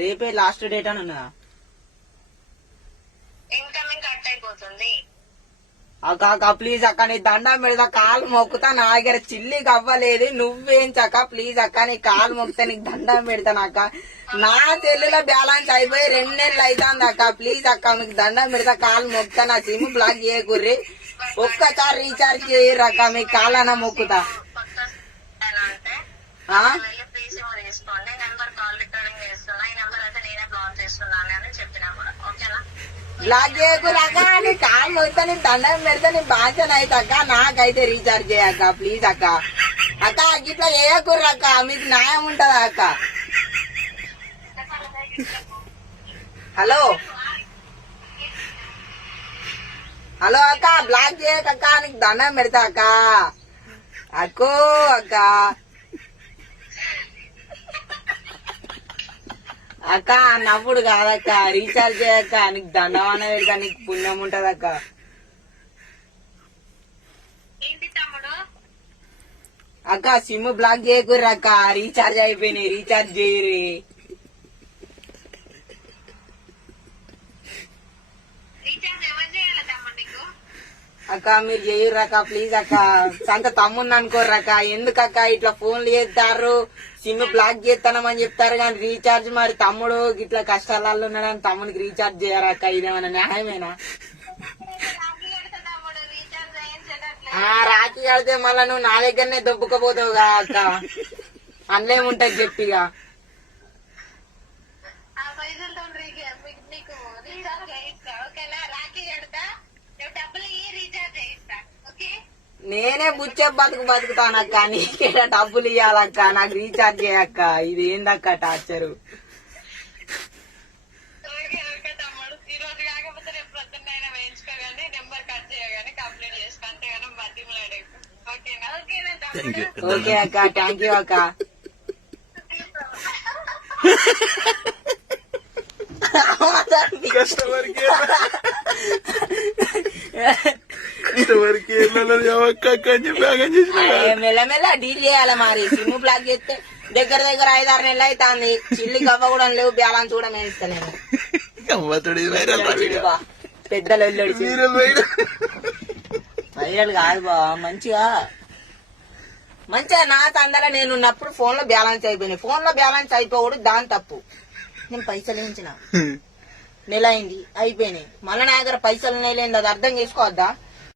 రేపే last date అని ఉన్నదా? అక్క ప్లీజ్ అక్క నీ దండం పెడతా, కాలు మొక్కుతా. నా దగ్గర చిల్లికి అవ్వలేదు, నువ్వేంచక్క ప్లీజ్ అక్క, నీ కాలు మొక్కుతా, నీకు దండం పెడతాను అక్క. నా సెల్లులో బ్యాలెన్స్ అయిపోయి 2 నెలలు అవుతుంది అక్క. ప్లీజ్ అక్క నీకు దండం పెడతా, కాలు మొక్కుతా. నా సిమ్ బ్లాక్ చేయకుర్రి, ఒక్కసారి రీఛార్జ్ చేయరు అక్క, మీ కాలన్నా మొక్కుతా. బ్లాక్ చేయకుర్రి అక్క, నీ కాలు మొక్కుతా, నీ దండం పెడతా, నీ భాషణ అయితే అక్క. నాకైతే రీఛార్జ్ చేయక్క ప్లీజ్ అక్క. అక్క ఇట్లా చేయకుర్రి అక్క, మీకు న్యాయం ఉంటదా అక్క? హలో హలో అక్క, బ్లాక్ చేయకక్క, నీకు దండం పెడతా అక్క. అక్కో అక్క అక్క నవ్వుడు కాదక్క, రీఛార్జ్ చేయక్క, నీకు దండం అన్న పెడతా, నీకు పుణ్యం ఉంటది అక్క. అక్క సిమ్ బ్లాక్ చేయకుర్రి అక్క, రీఛార్జ్ అయిపోయినాయి, రీఛార్జ్ చేయరు. అక్క మీరు చేయరక్క ప్లీజ్ అక్క, సంత తమ్ముంది అనుకోర్రక్క. ఎందుకక్క ఇట్లా ఫోన్లు చేస్తారు, సిమ్ బ్లాక్ చేస్తానమని చెప్తారు కానీ రీఛార్జ్ మరి తమ్ముడు ఇట్లా కష్టాలలో ఉన్నాడని తమ్ముడికి రీఛార్జ్ చేయరక్క, ఇదేమన్నా న్యాయమేనా? రాఖీ కడితే మళ్ళా నువ్వు నా దగ్గరనే దొబ్బుకపోతావు కదా అక్క, అందులేముంటది చెప్పిగా. నేనే బుచ్చే బతుకుతానక్క, నీకేడ డబ్బులు ఇయ్యాలక్క, నాకు రీఛార్జ్ చేయక్క. ఇది ఏందక్క టార్చరు? ఓకే అక్క, థ్యాంక్ యూ అక్క. మెల్లమెల్ల డీల్ చేయాలి మరి. సిమ్ బ్లాక్ చేస్తే దగ్గర 5-6 నెలలు అవుతుంది, చిల్లి గవ్వ కూడా లేవు, బ్యాలెన్స్ కూడా మేస్తలేము. పెద్దలు వైరల్ కాదు బా, మంచిగా నా తందర నేనున్నప్పుడు ఫోన్ లో బ్యాలెన్స్ అయిపోయినాయి. ఫోన్ లో బ్యాలెన్స్ అయిపోకూడదు, దాని తప్పు. నేను పైసలు వేయించిన, నెల అయింది అయిపోయినాయి, మళ్ళీ నా దగ్గర పైసలు నెలైంది, అది అర్థం చేసుకోవద్దా?